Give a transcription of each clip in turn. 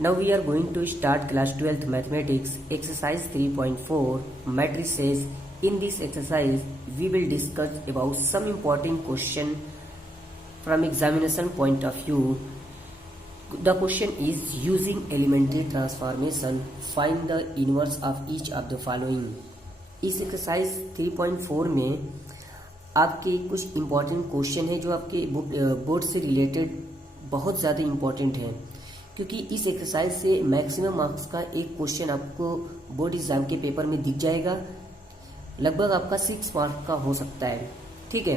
Now we are going to start class 12th mathematics exercise 3.4 matrices. In this exercise we will discuss about some important question from examination point of view. The question is using elementary transformation find the inverse of each of the following. इस exercise 3.4 में आपके कुछ important question है जो आपके board से related बहुत ज़्यादा इम्पॉर्टेंट है, क्योंकि इस एक्सरसाइज से मैक्सिमम मार्क्स का एक क्वेश्चन आपको बोर्ड एग्जाम के पेपर में दिख जाएगा। लगभग आपका 6 मार्क का हो सकता है। ठीक है,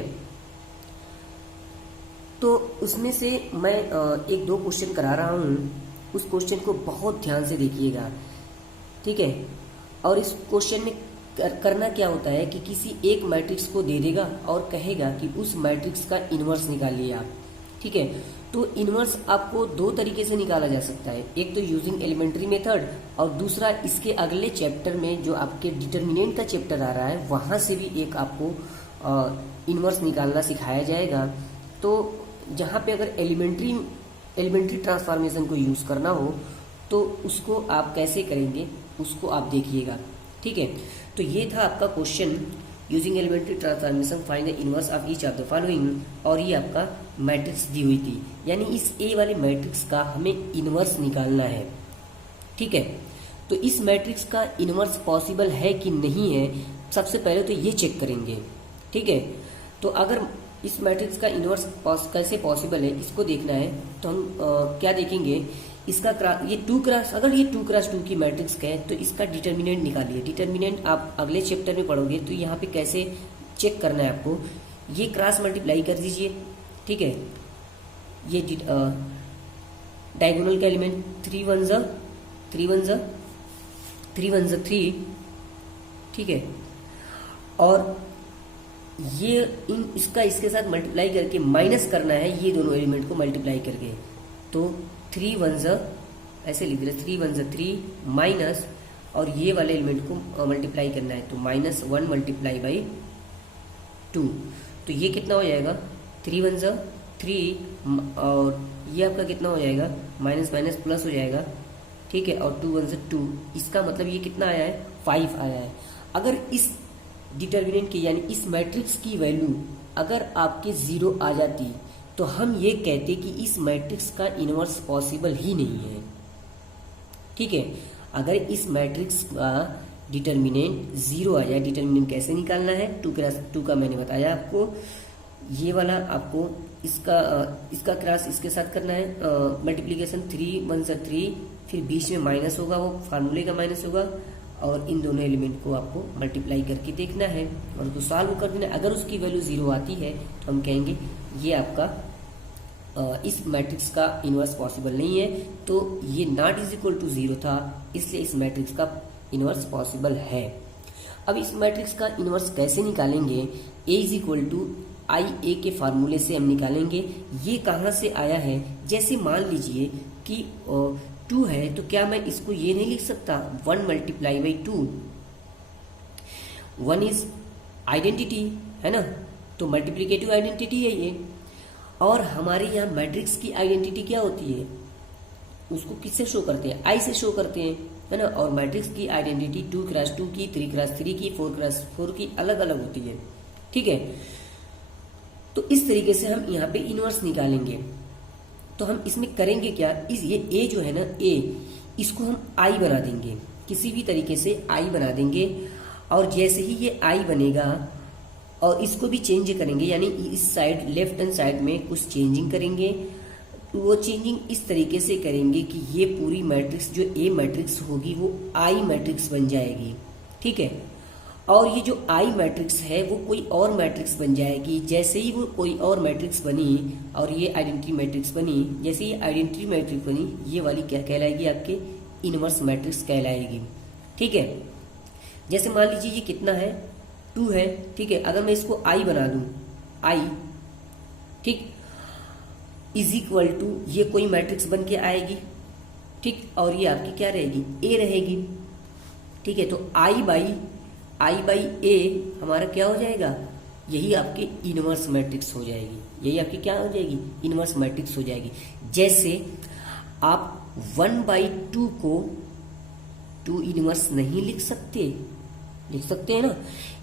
तो उसमें से मैं एक दो क्वेश्चन करा रहा हूँ, उस क्वेश्चन को बहुत ध्यान से देखिएगा। ठीक है, और इस क्वेश्चन में करना क्या होता है कि किसी एक मैट्रिक्स को दे देगा और कहेगा कि उस मैट्रिक्स का इन्वर्स निकालिए आप। ठीक है, तो इन्वर्स आपको दो तरीके से निकाला जा सकता है, एक तो यूजिंग एलिमेंट्री मेथड और दूसरा इसके अगले चैप्टर में जो आपके डिटर्मिनेंट का चैप्टर आ रहा है वहां से भी एक आपको इन्वर्स निकालना सिखाया जाएगा। तो जहां पे अगर एलिमेंट्री ट्रांसफॉर्मेशन को यूज करना हो तो उसको आप कैसे करेंगे उसको आप देखिएगा। ठीक है, तो ये था आपका question using elementary transformation find the inverse of each of the following, और ये आपका मैट्रिक्स दी हुई थी, यानी इस ए वाले मैट्रिक्स का हमें इनवर्स निकालना है। ठीक है, तो इस मैट्रिक्स का इनवर्स पॉसिबल है कि नहीं है, सबसे पहले तो ये चेक करेंगे। ठीक है, तो अगर इस मैट्रिक्स का इनवर्स कैसे पॉसिबल है इसको देखना है तो हम क्या देखेंगे, इसका ये 2 क्रॉस, अगर ये 2 क्रॉस 2 की मैट्रिक्स का है तो इसका डिटर्मिनेंट निकालिए। डिटर्मिनेंट आप अगले चैप्टर में पढ़ोगे, तो यहाँ पे कैसे चेक करना है आपको, ये क्रॉस मल्टीप्लाई कर दीजिए। ठीक है, ये डायगोनल का एलिमेंट 3 1 3। ठीक है, और ये इसका इसके साथ मल्टीप्लाई करके माइनस करना है, ये दोनों एलिमेंट को मल्टीप्लाई करके, तो 3 1 ऐसे लिख रहे 3 1 3 माइनस, और ये वाले एलिमेंट को मल्टीप्लाई करना है तो -1 मल्टीप्लाई बाई 2, तो ये कितना हो जाएगा 3 1 3, और ये आपका कितना हो जाएगा माइनस माइनस प्लस हो जाएगा। ठीक है, और 2 1 2, इसका मतलब ये कितना आया है 5 आया है। अगर इस डिटर्मिनेंट की यानी इस मैट्रिक्स की वैल्यू अगर आपके 0 आ जाती तो हम ये कहते कि इस मैट्रिक्स का इनवर्स पॉसिबल ही नहीं है। ठीक है, अगर इस मैट्रिक्स का डिटर्मिनेंट 0 आ जाए, डिटर्मिनेंट कैसे निकालना है 2 क्रॉस 2 का मैंने बताया आपको, ये वाला आपको इसका क्रॉस इसके साथ करना है, मल्टीप्लीकेशन 3 1 3, फिर बीच में माइनस होगा, वो फार्मूले का माइनस होगा, और इन दोनों एलिमेंट को आपको मल्टीप्लाई करके देखना है और उसको सॉल्व कर देना। अगर उसकी वैल्यू 0 आती है तो हम कहेंगे ये आपका इस मैट्रिक्स का इनवर्स पॉसिबल नहीं है, तो ये नॉट इज इक्वल टू 0 था, इसलिए इस मैट्रिक्स का इनवर्स पॉसिबल है। अब इस मैट्रिक्स का इनवर्स कैसे निकालेंगे, ए इज इक्वल टू आई ए के फार्मूले से हम निकालेंगे। ये कहाँ से आया है, जैसे मान लीजिए कि 2 है तो क्या मैं इसको ये नहीं लिख सकता 1 मल्टीप्लाई बाई 2, 1 इज आइडेंटिटी है ना, तो मल्टीप्लीकेटिव आइडेंटिटी है ये। और हमारे यहाँ मैट्रिक्स की आइडेंटिटी क्या होती है, उसको किससे शो करते हैं, आई से शो करते हैं, है ना। और मैट्रिक्स की आइडेंटिटी 2 क्रॉस 2 की, 3 क्रॉस 3 की, 4 क्रॉस 4 की अलग अलग होती है। ठीक है, तो इस तरीके से हम यहाँ पे इनवर्स निकालेंगे। तो हम इसमें करेंगे क्या, ये ए जो है ना ए, इसको हम आई बना देंगे, किसी भी तरीके से आई बना देंगे, और जैसे ही ये आई बनेगा और इसको भी चेंज करेंगे, यानी इस साइड लेफ्ट हैंड साइड में कुछ चेंजिंग करेंगे। वो चेंजिंग इस तरीके से करेंगे कि ये पूरी मैट्रिक्स जो ए मैट्रिक्स होगी वो आई मैट्रिक्स बन जाएगी। ठीक है, और ये जो आई मैट्रिक्स है वो कोई और मैट्रिक्स बन जाएगी। जैसे ही वो कोई और मैट्रिक्स बनी और ये आइडेंटिटी मैट्रिक्स बनी, जैसे ये आइडेंटिटी मैट्रिक्स बनी, ये वाली क्या कहलाएगी, आपके इनवर्स मैट्रिक्स कहलाएगी। ठीक है, जैसे मान लीजिए ये कितना है 2 है। ठीक है, अगर मैं इसको आई बना दूं, आई ठीक इज इक्वल टू ये कोई मैट्रिक्स बन के आएगी। ठीक, और ये आपकी क्या रहेगी, ए रहेगी। ठीक है, तो आई बाई ए हमारा क्या हो जाएगा, यही आपकी इनवर्स मैट्रिक्स हो जाएगी, यही आपकी क्या हो जाएगी, इनवर्स मैट्रिक्स हो जाएगी। जैसे आप 1/2 को 2 इनवर्स नहीं लिख सकते? लिख सकते हैं ना।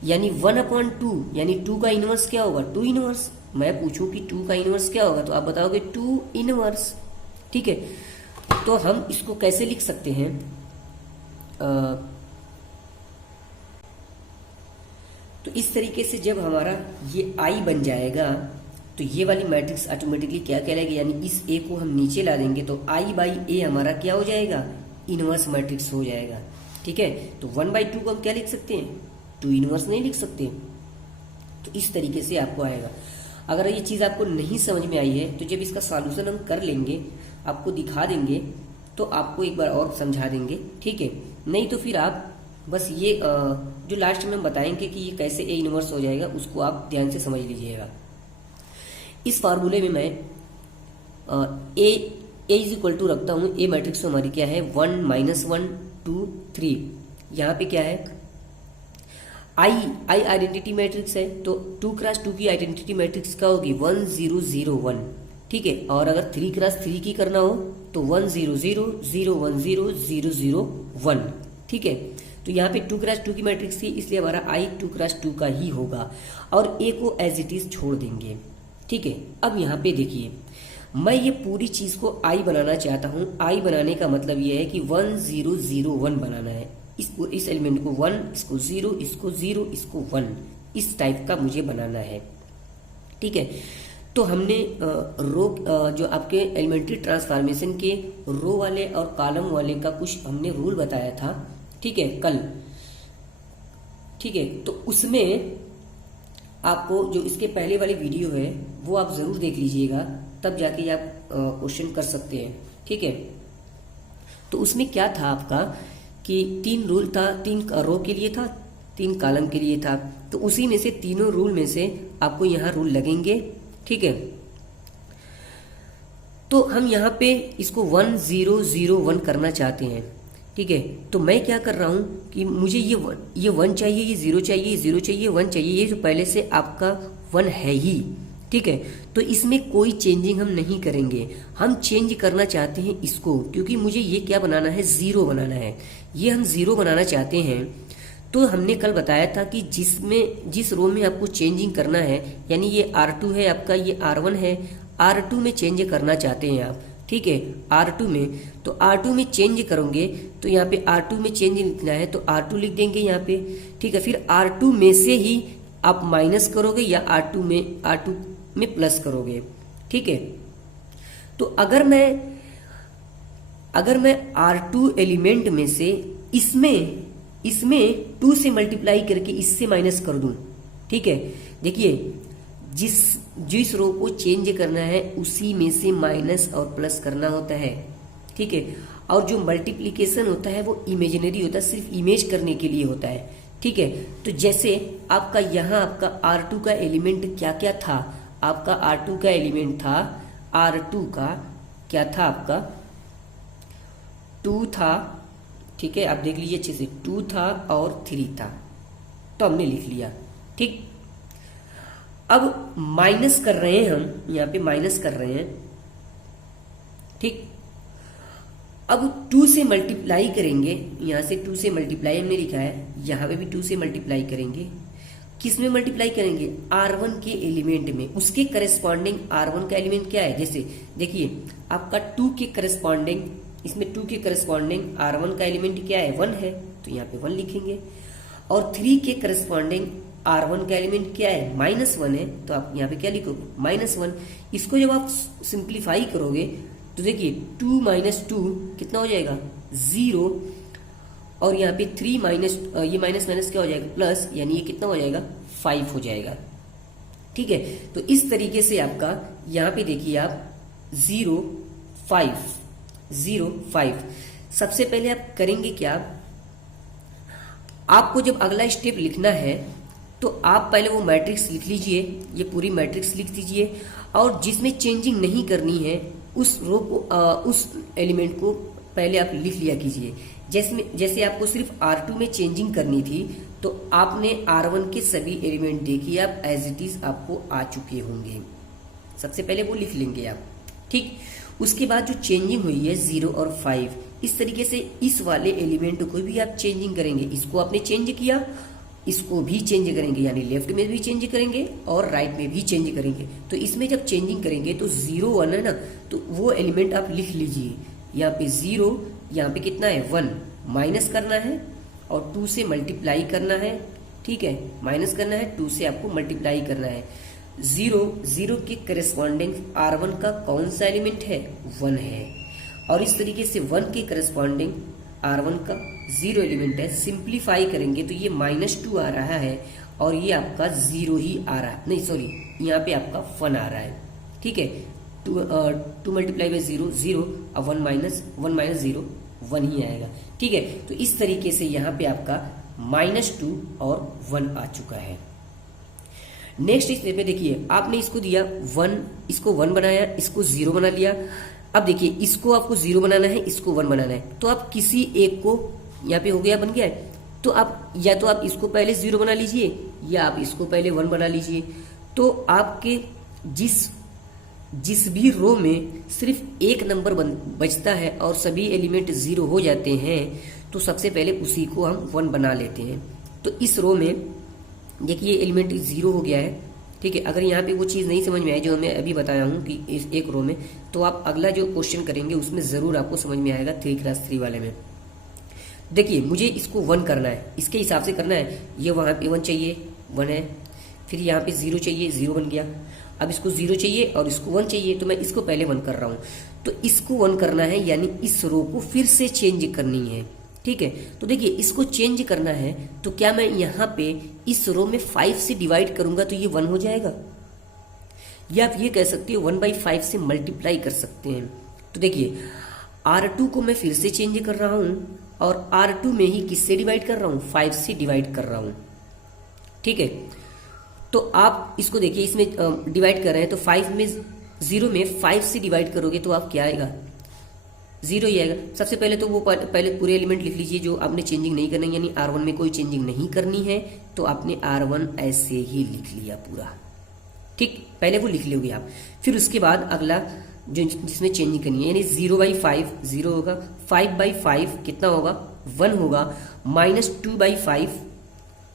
यानी 1/2 यानी 2 का इनवर्स क्या होगा? 2 इनवर्स। मैं पूछूं कि 2 का इनवर्स क्या होगा तो आप बताओगे 2 इनवर्स। ठीक है, तो हम इसको कैसे लिख सकते हैं? तो इस तरीके से जब हमारा ये आई बन जाएगा तो ये वाली मैट्रिक्स ऑटोमेटिकली क्या कहलाएगी? यानी इस ए को हम नीचे ला देंगे तो I/A हमारा क्या हो जाएगा? इनवर्स मैट्रिक्स हो जाएगा। ठीक है, तो 1/2 को हम क्या लिख सकते हैं? 2 इनवर्स नहीं लिख सकते। तो इस तरीके से आपको आएगा। अगर ये चीज़ आपको नहीं समझ में आई है तो जब इसका सॉल्यूशन हम कर लेंगे, आपको दिखा देंगे, तो आपको एक बार और समझा देंगे। ठीक है, नहीं तो फिर आप बस ये जो लास्ट में हम बताएंगे कि ये कैसे ए इनवर्स हो जाएगा उसको आप ध्यान से समझ लीजिएगा। इस फार्मूले में मैं ए इज इक्वल टू रखता हूं, ए मैट्रिक्स हमारी क्या है? 1 -1 2 3। यहाँ पे क्या है? आई आइडेंटिटी मैट्रिक्स है, तो 2 क्रॉस 2 की आइडेंटिटी मैट्रिक्स क्या होगी? 1 0 0 1। ठीक है, और अगर 3 क्रॉस 3 की करना हो तो 1 0 0 0 1 0 0 0 1। ठीक है, तो यहाँ पे 2 क्रॉस 2 की मैट्रिक्स थी इसलिए हमारा आई 2 क्रॉस 2 का ही होगा और ए को एज इट इज छोड़ देंगे। ठीक है, अब यहाँ पे देखिए, मैं ये पूरी चीज को आई बनाना चाहता हूं। आई बनाने का मतलब ये है कि 1 0 0 1 बनाना है। इस एलिमेंट को 1, इसको 0, इसको 0, इसको 1, इस टाइप का मुझे बनाना है। ठीक है, तो हमने जो आपके एलिमेंट्री ट्रांसफॉर्मेशन के रो वाले और कॉलम वाले का कुछ हमने रूल बताया था। ठीक है, कल। ठीक है, तो उसमें आपको जो इसके पहले वाली वीडियो है वो आप जरूर देख लीजिएगा, तब जाके आप क्वेश्चन कर सकते हैं। ठीक है, तो उसमें क्या था आपका कि 3 रूल था, 3 रो के लिए था, 3 कॉलम के लिए था। तो उसी में से तीनों रूल में से आपको यहाँ रूल लगेंगे। ठीक है, तो हम यहाँ पे इसको 1 0 0 1 करना चाहते हैं। ठीक है, तो मैं क्या कर रहा हूं कि मुझे ये 1 चाहिए, ये 0 चाहिए, ये 0 चाहिए, 1 चाहिए, ये जो पहले से आपका 1 है ही। ठीक है, तो इसमें कोई चेंजिंग हम नहीं करेंगे। हम चेंज करना चाहते हैं इसको, क्योंकि मुझे ये क्या बनाना है? 0 बनाना है। ये हम 0 बनाना चाहते हैं। तो हमने कल बताया था कि जिस रो में आपको चेंजिंग करना है, यानी ये R2 है आपका, ये R1 है, R2 में चेंज करना चाहते हैं आप। ठीक है, R2 में, तो R2 में चेंज करोगे तो यहाँ पे R2 में चेंज लिखना है तो R2 लिख देंगे यहाँ पे। ठीक है, फिर R2 में से ही आप माइनस करोगे या R2 में प्लस करोगे। ठीक है, तो अगर मैं R2 एलिमेंट में से इसमें 2 से मल्टीप्लाई करके इससे माइनस कर दूं। ठीक है, देखिए, जिस रो को चेंज करना है उसी में से माइनस और प्लस करना होता है। ठीक है, और जो मल्टीप्लिकेशन होता है वो इमेजिनरी होता है, सिर्फ इमेज करने के लिए होता है। ठीक है, तो जैसे आपका यहाँ आपका R2 का एलिमेंट क्या क्या था? आपका R2 का एलिमेंट था, R2 का क्या था? आपका 2 था। ठीक है, आप देख लीजिए अच्छे से, 2 था और 3 था, तो हमने लिख लिया। ठीक, अब माइनस कर रहे हैं हम, यहाँ पे माइनस कर रहे हैं। ठीक, अब 2 से मल्टीप्लाई करेंगे, यहाँ से 2 से मल्टीप्लाई हमने लिखा है, यहाँ पे भी 2 से मल्टीप्लाई करेंगे। किस में मल्टीप्लाई करेंगे? R1 के एलिमेंट में। उसके करस्पॉन्डिंग R1 का एलिमेंट क्या है? जैसे देखिए, आपका 2 के करस्पॉन्डिंग, इसमें 2 के करस्पॉन्डिंग R1 का एलिमेंट क्या है? 1 है, तो यहाँ पे 1 लिखेंगे। और 3 के करस्पॉन्डिंग R1 का एलिमेंट क्या है? -1 है, तो आप यहाँ पे क्या लिखोगे? -1। इसको जब आप सिंप्लीफाई करोगे तो देखिए 2 - 2 कितना हो जाएगा? 0। और यहाँ पे 3 माइनस ये माइनस माइनस क्या हो जाएगा? प्लस, यानी ये कितना हो जाएगा? 5 हो जाएगा। ठीक है, तो इस तरीके से आपका यहाँ पे देखिए आप 0 5 सबसे पहले आप करेंगे क्या? आपको जब अगला स्टेप लिखना है तो आप पहले वो मैट्रिक्स लिख लीजिए, ये पूरी मैट्रिक्स लिख दीजिए, और जिसमें चेंजिंग नहीं करनी है उस रो को उस एलिमेंट को पहले आप लिख लिया कीजिए। जैसे आपको सिर्फ R2 में चेंजिंग करनी थी तो आपने R1 के सभी एलिमेंट देखिए, आप एज इट इज आपको आ चुके होंगे। सबसे पहले वो लिख लेंगे आप। ठीक, उसके बाद जो चेंजिंग हुई है 0 और 5, इस तरीके से इस वाले एलिमेंट को भी आप चेंजिंग करेंगे। इसको आपने चेंज किया, इसको भी चेंज करेंगे, यानी लेफ्ट में भी चेंज करेंगे और राइट में भी चेंज करेंगे। तो इसमें जब चेंजिंग करेंगे तो 0 1 है ना, तो वो एलिमेंट आप लिख लीजिए। यहाँ पे 0, यहाँ पे कितना है 1, माइनस करना है और 2 से मल्टीप्लाई करना है। ठीक है, माइनस करना है, 2 से आपको मल्टीप्लाई करना है। 0 के करस्पॉन्डिंग R1 का कौन सा एलिमेंट है, 1 है। और इस तरीके से 1 के करस्पॉन्डिंग R1 का 0 एलिमेंट है। सिंप्लीफाई करेंगे तो ये -2 आ रहा है और ये आपका 0 ही आ रहा है, नहीं सॉरी, यहाँ पे आपका 1 आ रहा है। ठीक है, 2 मल्टीप्लाई बाई 0 0, अब 1 माइनस 0 1 ही आएगा। ठीक है, तो इस तरीके से यहाँ पे आपका -2 और 1 आ चुका है। नेक्स्ट स्टेप में देखिए, आपने इसको दिया 1, इसको 1 बनाया, इसको 0 बना लिया। अब देखिए, इसको आपको 0 बनाना है, इसको 1 बनाना है, तो आप किसी एक को, यहाँ पे हो गया, बन गया है, तो आप या तो आप इसको पहले 0 बना लीजिए या आप इसको पहले 1 बना लीजिए। तो आपके जिस भी रो में सिर्फ एक नंबर बचता है और सभी एलिमेंट 0 हो जाते हैं, तो सबसे पहले उसी को हम 1 बना लेते हैं। तो इस रो में देखिए एलिमेंट 0 हो गया है। ठीक है, अगर यहाँ पे वो चीज़ नहीं समझ में आई जो मैं अभी बताया हूँ कि इस एक रो में, तो आप अगला जो क्वेश्चन करेंगे उसमें ज़रूर आपको समझ में आएगा 3 क्लास 3 वाले में। देखिए, मुझे इसको 1 करना है, इसके हिसाब से करना है। ये वहाँ पे 1 चाहिए, 1 है, फिर यहाँ पे 0 चाहिए, 0 बन गया। अब इसको 0 चाहिए और इसको 1 चाहिए, तो मैं इसको पहले 1 कर रहा हूँ। तो इसको 1 करना है, यानी इस रो को फिर से चेंज करनी है। ठीक है, तो देखिए, इसको चेंज करना है तो क्या मैं यहाँ पे इस रो में 5 से डिवाइड करूंगा तो ये 1 हो जाएगा, या आप ये कह सकते हो 1/5 से मल्टीप्लाई कर सकते हैं। तो देखिए, R2 को मैं फिर से चेंज कर रहा हूँ और R2 में ही किससे डिवाइड कर रहा हूँ, 5 से डिवाइड कर रहा हूँ। ठीक है, तो आप इसको देखिए, इसमें डिवाइड कर रहे हैं तो 0 में 5 से डिवाइड करोगे तो आप क्या आएगा, 0 ही आएगा। सबसे पहले तो वो पहले पूरे एलिमेंट लिख लीजिए जो आपने चेंजिंग नहीं करना है, यानी R1 में कोई चेंजिंग नहीं करनी है, तो आपने R1 ऐसे ही लिख लिया पूरा। ठीक, पहले वो लिख लोगे आप। फिर उसके बाद अगला जो जिसमें चेंजिंग करनी है, यानी 0/5 0 होगा, 5/5 कितना होगा, 1 होगा, -2/5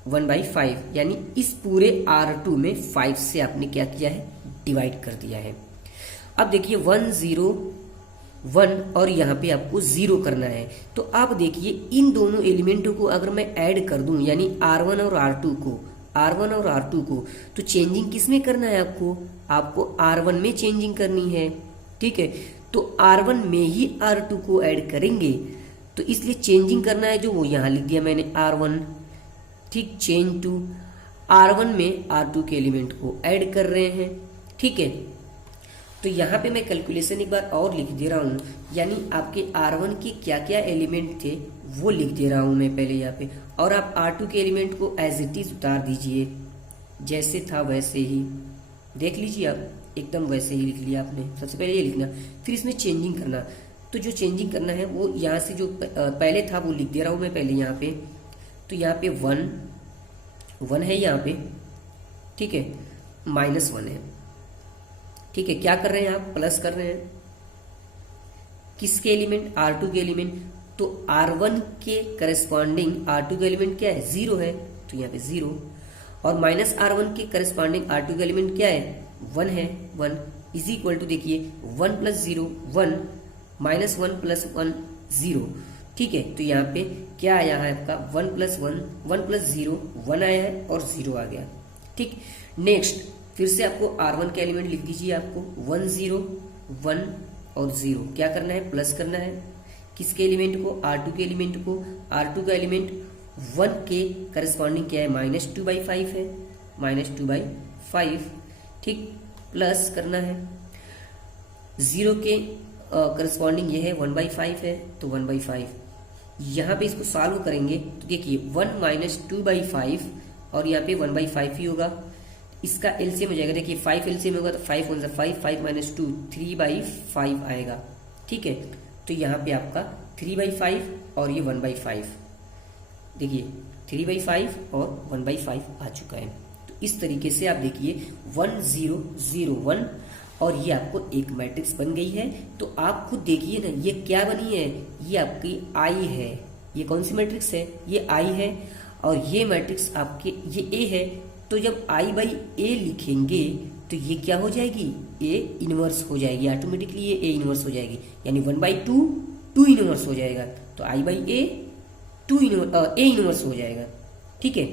1/5, यानी इस पूरे R2 में 5 से आपने क्या किया है, डिवाइड कर दिया है। अब देखिए 1 0 1 और यहाँ पे आपको 0 करना है। तो आप देखिए, इन दोनों एलिमेंटों को अगर मैं ऐड कर दूं, यानी R1 और R2 को, तो चेंजिंग किस में करना है आपको R1 में चेंजिंग करनी है। ठीक है, तो R1 में ही R2 को ऐड करेंगे, तो इसलिए चेंजिंग करना है जो वो यहाँ लिख दिया मैंने R1। ठीक, चेंज टू R1 में R2 के एलिमेंट को ऐड कर रहे हैं। ठीक है, तो यहाँ पे मैं कैलकुलेशन एक बार और लिख दे रहा हूँ, यानी आपके R1 के क्या क्या एलिमेंट थे वो लिख दे रहा हूँ मैं पहले यहाँ पे, और आप R2 के एलिमेंट को एज इट इज उतार दीजिए, जैसे था वैसे ही देख लीजिए आप, एकदम वैसे ही लिख लिया आपने। सबसे पहले ये लिखना, फिर इसमें चेंजिंग करना। तो जो चेंजिंग करना है वो यहाँ से जो पहले था वो लिख दे रहा हूँ मैं पहले यहाँ पे। तो यहाँ पे 1 है यहाँ पे, ठीक है, -1 है। ठीक है, क्या कर रहे हैं आप, प्लस कर रहे हैं किसके एलिमेंट, R2 के एलिमेंट। तो R1 के करस्पॉन्डिंग R2 का एलिमेंट क्या है, 0 है, तो यहाँ पे 0, और -R1 के करस्पॉन्डिंग R2 का एलिमेंट क्या है, 1 है, 1 इज इक्वल टू, देखिए 1 + 0 1, -1 + 1 0। ठीक है, तो यहाँ पे क्या आया है आपका 1 + 0 1 आया है और 0 आ गया। ठीक, नेक्स्ट फिर से आपको R1 के एलिमेंट लिख दीजिए, आपको 1 0 1 और 0 क्या करना है, प्लस करना है किसके एलिमेंट को, R2 के एलिमेंट को। R2 का एलिमेंट 1 के करस्पॉन्डिंग क्या है, -2/5 है, -2/5। ठीक, प्लस करना है 0 के करस्पॉन्डिंग ये है 1/5 है, तो 1/5। यहाँ पे इसको सॉल्व करेंगे तो देखिए 1 - 2/5 और यहाँ पे 1/5 ही होगा। इसका एलसीएम हो जाएगा, देखिए 5 एलसीएम होगा तो 5 × 5 5 - 2 3/5 आएगा। ठीक है, तो यहाँ पे आपका 3/5 और ये 1/5, देखिए 3/5 और 1/5 आ चुका है। तो इस तरीके से आप देखिए 1 0 0 1 और ये आपको एक मैट्रिक्स बन गई है। तो आप खुद देखिए ना, ये क्या बनी है, ये आपकी आई है। ये कौन सी मैट्रिक्स है, ये आई है, और ये मैट्रिक्स आपके ये ए है। तो जब आई बाई ए लिखेंगे तो ये क्या हो जाएगी, ए इनवर्स हो जाएगी, ऑटोमेटिकली ये ए इनवर्स हो जाएगी, यानी 1/2 2 इनवर्स हो जाएगा। तो आई बाई ए ए इनवर्स हो जाएगा। ठीक है,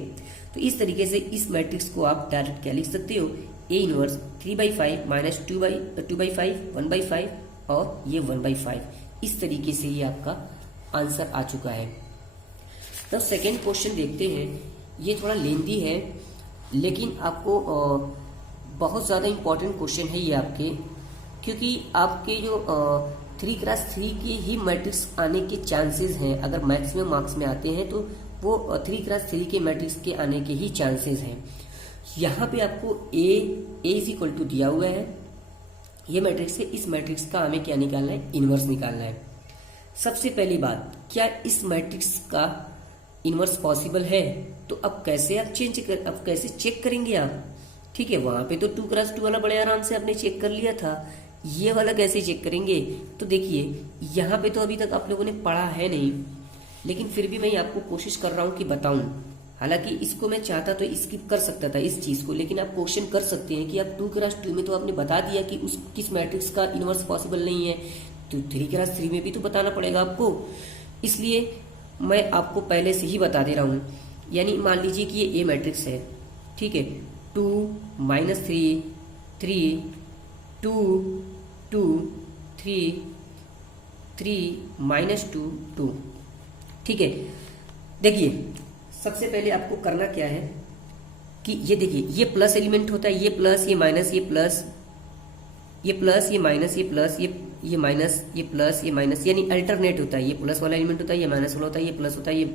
तो इस तरीके से इस मैट्रिक्स को आप डायरेक्ट क्या लिख सकते हो, ए इनवर्स 3/5 माइनस 2/5 1/5 और ये 1/5। इस तरीके से ये आपका आंसर आ चुका है। तो सेकेंड क्वेश्चन देखते हैं। ये थोड़ा लेंदी है लेकिन आपको बहुत ज़्यादा इंपॉर्टेंट क्वेश्चन है ये आपके, क्योंकि आपके जो 3x3 के ही मैट्रिक्स आने के चांसेस हैं। अगर मैक्सिमम मार्क्स में आते हैं तो वो 3x3 के मैट्रिक्स के आने के ही चांसेस हैं। यहाँ पे आपको ए इज इक्वल टू दिया हुआ है, ये मैट्रिक्स है। इस मैट्रिक्स का हमें क्या निकालना है, इनवर्स निकालना है। सबसे पहली बात, क्या इस मैट्रिक्स का इनवर्स पॉसिबल है? तो अब कैसे आप अब कैसे चेक करेंगे आप? ठीक है, वहां पे तो 2x2 वाला बड़े आराम से आपने चेक कर लिया था, ये वाला कैसे चेक करेंगे? तो देखिए यहाँ पे तो अभी तक आप लोगों ने पढ़ा है नहीं, लेकिन फिर भी मैं आपको कोशिश कर रहा हूँ कि बताऊं। हालांकि इसको मैं चाहता तो स्किप कर सकता था इस चीज को, लेकिन आप क्वेश्चन कर सकते हैं कि आप 2x2 में तो आपने बता दिया कि उस किस मैट्रिक्स का इनवर्स पॉसिबल नहीं है, तो 3x3 में भी तो बताना पड़ेगा आपको। इसलिए मैं आपको पहले से ही बता दे रहा हूँ। यानी मान लीजिए कि ये ए मैट्रिक्स है, ठीक है, 2 -3 3 2 2 3 3 -2 2। ठीक है, देखिए सबसे पहले आपको करना क्या है कि ये देखिए, ये प्लस एलिमेंट होता है, ये प्लस, ये माइनस, ये प्लस, ये प्लस, ये माइनस, ये प्लस, ये माइनस, ये प्लस, ये माइनस, यानी अल्टरनेट होता है। ये प्लस वाला एलिमेंट होता है, ये माइनस वाला होता है, ये प्लस होता है, ये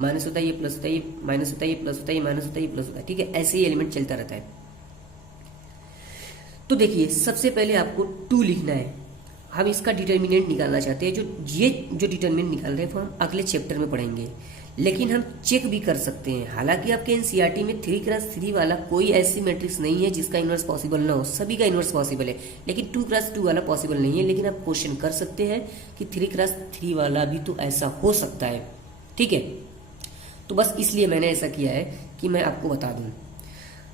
माइनस होता है, ये प्लस होता है, ये माइनस होता है, ये प्लस होता है, ये माइनस होता है, ये प्लस होता है। ठीक है, ऐसे ही एलिमेंट चलता रहता है। तो देखिए सबसे पहले आपको 2 लिखना है। हम इसका डिटर्मिनेंट निकालना चाहते हैं। जो डिटर्मिनेंट निकाल रहे हैं वो हम अगले चैप्टर में पढ़ेंगे, लेकिन हम चेक भी कर सकते हैं। हालांकि आपके एनसीईआरटी में 3x3 वाला कोई ऐसी मैट्रिक्स नहीं है जिसका इनवर्स पॉसिबल ना हो, सभी का इनवर्स पॉसिबल है, लेकिन 2x2 वाला पॉसिबल नहीं है। लेकिन आप क्वेश्चन कर सकते हैं कि 3x3 वाला भी तो ऐसा हो सकता है। ठीक है, तो बस इसलिए मैंने ऐसा किया है कि मैं आपको बता दूं।